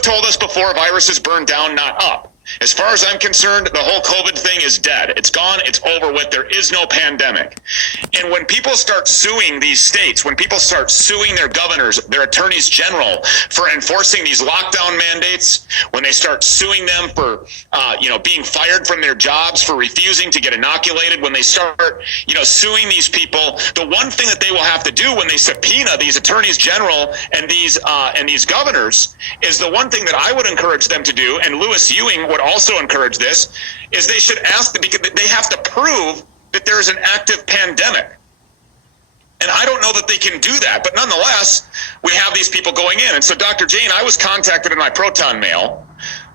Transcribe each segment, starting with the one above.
have told us before, viruses burn down, not up. As far as I'm concerned, the whole COVID thing is dead. It's gone. It's over with. There is no pandemic. And when people start suing these states, when people start suing their governors, their attorneys general for enforcing these lockdown mandates, when they start suing them for, being fired from their jobs for refusing to get inoculated, when they start, suing these people, the one thing that they will have to do when they subpoena these attorneys general and these governors is the one thing that I would encourage them to do, and Louis Ewing would also encourage this, is they should ask them, because they have to prove that there is an active pandemic. And I don't know that they can do that, but nonetheless, we have these people going in. And so, Dr. Jane, I was contacted in my Proton mail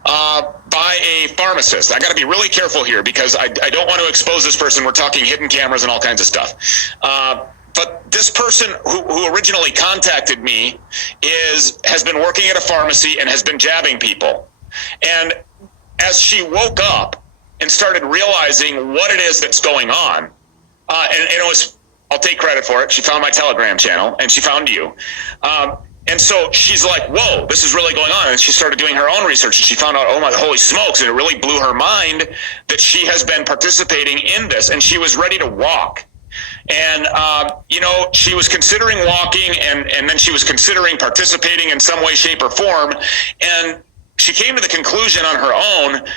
by a pharmacist. I got to be really careful here because I don't want to expose this person. We're talking hidden cameras and all kinds of stuff. But this person who originally contacted me has been working at a pharmacy and has been jabbing people. And as she woke up and started realizing what it is that's going on, and it was, I'll take credit for it, she found my Telegram channel and she found you. And so she's like, whoa, this is really going on. And she started doing her own research and she found out, oh my, holy smokes. And it really blew her mind that she has been participating in this, and she was ready to walk. And, she was considering walking and then she was considering participating in some way, shape, or form. And she came to the conclusion on her own,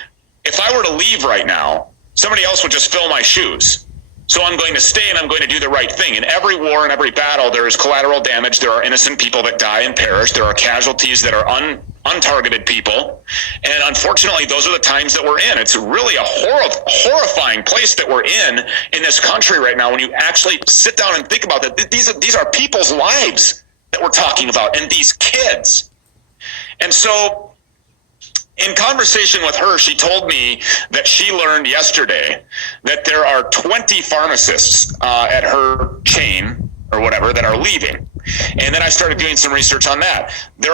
if I were to leave right now, somebody else would just fill my shoes. So I'm going to stay and I'm going to do the right thing. In every war and every battle, there is collateral damage. There are innocent people that die and perish. There are casualties that are untargeted people. And unfortunately, those are the times that we're in. It's really a horrifying place that we're in this country right now when you actually sit down and think about that. These are people's lives that we're talking about, and these kids. And so, in conversation with her, she told me that she learned yesterday that there are 20 pharmacists at her chain or whatever that are leaving. And then I started doing some research on that. There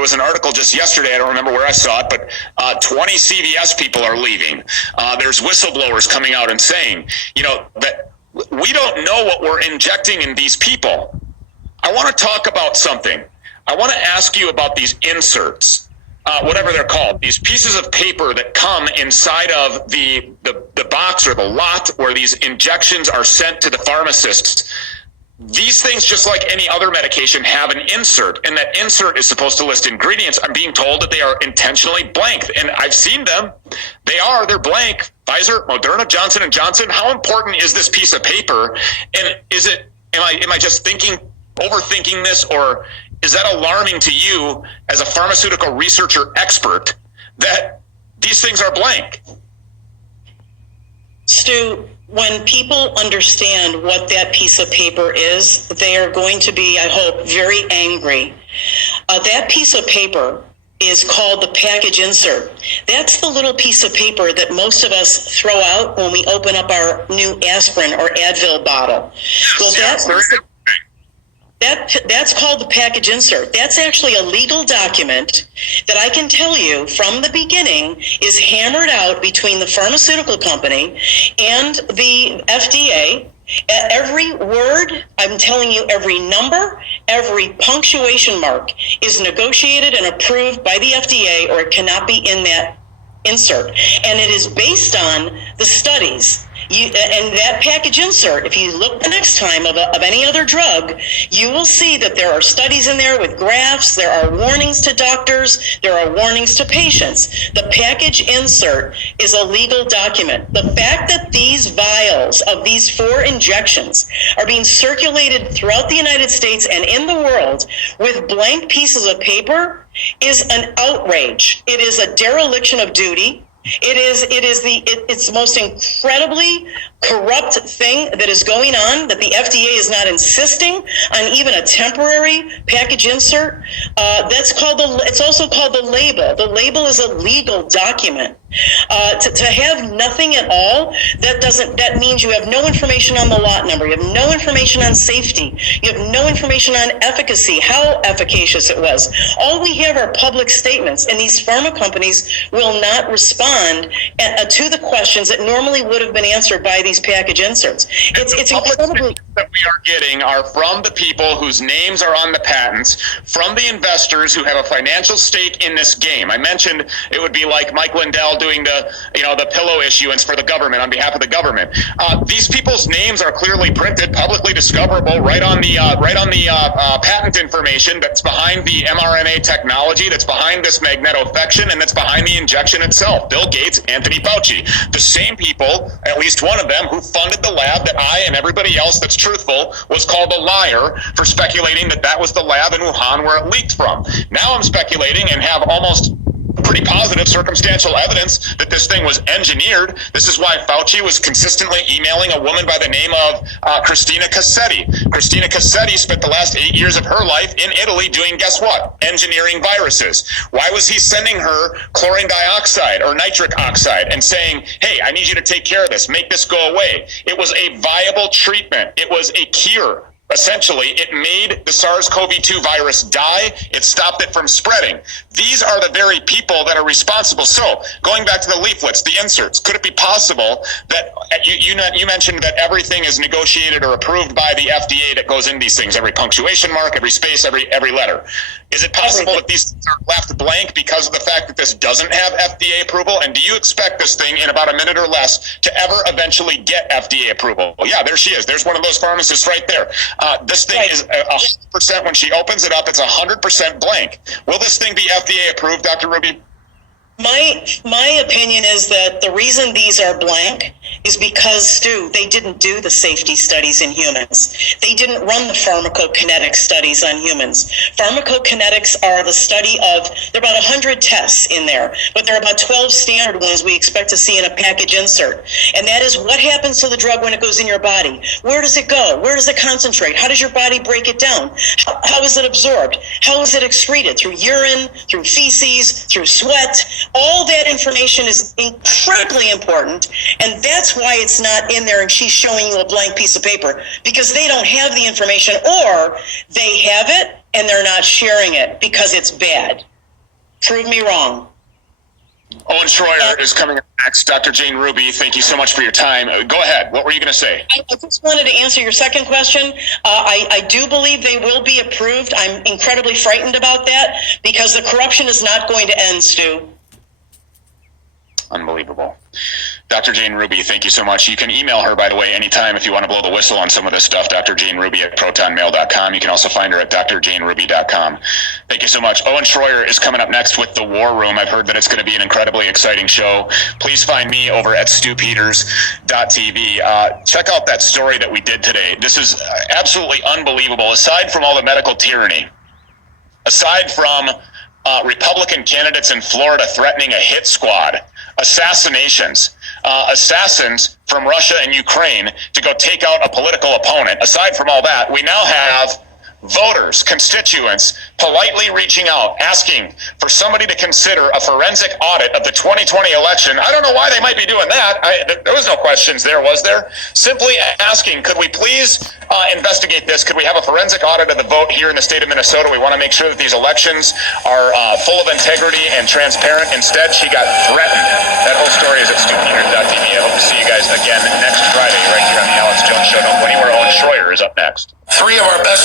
was an article just yesterday, I don't remember where I saw it, but 20 CVS people are leaving. There's whistleblowers coming out and saying, that we don't know what we're injecting in these people. I want to talk about something. I want to ask you about these inserts. Whatever they're called, these pieces of paper that come inside of the box or the lot where these injections are sent to the pharmacists. These things, just like any other medication, have an insert, and that insert is supposed to list ingredients. I'm being told that they are intentionally blank, and I've seen them. They're blank. Pfizer, Moderna, Johnson & Johnson. How important is this piece of paper? And am I just overthinking this, or is that alarming to you as a pharmaceutical researcher expert that these things are blank? Stu, when people understand what that piece of paper is, they are going to be, I hope, very angry. That piece of paper is called the package insert. That's the little piece of paper that most of us throw out when we open up our new aspirin or Advil bottle. That's called the package insert. That's actually a legal document that I can tell you from the beginning is hammered out between the pharmaceutical company and the FDA. Every word, I'm telling you, every number, every punctuation mark is negotiated and approved by the FDA, or it cannot be in that insert. And it is based on the studies. And that package insert, if you look the next time of any other drug, you will see that there are studies in there with graphs, there are warnings to doctors, there are warnings to patients. The package insert is a legal document. The fact that these vials of these 4 injections are being circulated throughout the United States and in the world with blank pieces of paper is an outrage. It is a dereliction of duty. It's the most incredibly corrupt thing that is going on, that the FDA is not insisting on even a temporary package insert. It's also called the label. The label is a legal document. To have nothing at all, that means you have no information on the lot number, you have no information on safety, you have no information on efficacy, how efficacious it was. All we have are public statements, and these pharma companies will not respond to the questions that normally would have been answered by these package inserts. It's incredibly... that we are getting are from the people whose names are on the patents, from the investors who have a financial stake in this game. I mentioned it would be like Mike Lindell doing the pillow issuance for the government on behalf of the government. These people's names are clearly printed, publicly discoverable, right on the patent information that's behind the mRNA technology, that's behind this magnetofection, and that's behind the injection itself. Bill Gates, Anthony Fauci, the same people, at least one of them, who funded the lab that I and everybody else that's truthful was called a liar for speculating that that was the lab in Wuhan where it leaked from. Now I'm speculating and have almost pretty positive circumstantial evidence that this thing was engineered. This is why Fauci was consistently emailing a woman by the name of Christina Cassetti. Christina Cassetti spent the last 8 years of her life in Italy doing, guess what? Engineering viruses. Why was he sending her chlorine dioxide or nitric oxide and saying, hey, I need you to take care of this, make this go away? It was a viable treatment. It was a cure. Essentially, it made the SARS-CoV-2 virus die. It stopped it from spreading. These are the very people that are responsible. So, going back to the leaflets, the inserts, could it be possible that you mentioned that everything is negotiated or approved by the FDA that goes in these things, every punctuation mark, every space, every letter? Is it possible that these things are left blank because of the fact that this doesn't have FDA approval? And do you expect this thing in about a minute or less to ever eventually get FDA approval? Well, yeah, there she is. There's one of those pharmacists right there. This thing is 100%, when she opens it up, it's 100% blank. Will this thing be FDA approved, Dr. Ruby? My opinion is that the reason these are blank is because, Stu, they didn't do the safety studies in humans. They didn't run the pharmacokinetic studies on humans. Pharmacokinetics are the study of, there are about 100 tests in there, but there are about 12 standard ones we expect to see in a package insert. And that is what happens to the drug when it goes in your body. Where does it go? Where does it concentrate? How does your body break it down? How is it absorbed? How is it excreted? Through urine, through feces, through sweat? All that information is incredibly important, and that's why it's not in there and she's showing you a blank piece of paper, because they don't have the information, or they have it and they're not sharing it because it's bad. Prove me wrong. Owen Schroyer is coming up next. Dr. Jane Ruby, thank you so much for your time. Go ahead. What were you going to say? I just wanted to answer your second question. I do believe they will be approved. I'm incredibly frightened about that because the corruption is not going to end, Stu. Unbelievable. Dr. Jane Ruby, thank you so much. You can email her, by the way, anytime if you want to blow the whistle on some of this stuff, drjaneruby@protonmail.com. You can also find her at drjaneruby.com. Thank you so much. Owen Schroyer is coming up next with The War Room. I've heard that it's going to be an incredibly exciting show. Please find me over at stupeters.tv. Check out that story that we did today. This is absolutely unbelievable. Aside from all the medical tyranny, aside from Republican candidates in Florida threatening a hit squad, assassinations, assassins from Russia and Ukraine to go take out a political opponent. Aside from all that, we now have voters, constituents, politely reaching out, asking for somebody to consider a forensic audit of the 2020 election. I don't know why they might be doing that. There was no questions there, was there? Simply asking, could we please investigate this? Could we have a forensic audit of the vote here in the state of Minnesota? We want to make sure that these elections are full of integrity and transparent. Instead, she got threatened. That whole story is at stupeters.tv. I hope to see you guys again next Friday right here on the Alex Jones Show. Don't go anywhere. Owen Schroyer is up next. 3 of our best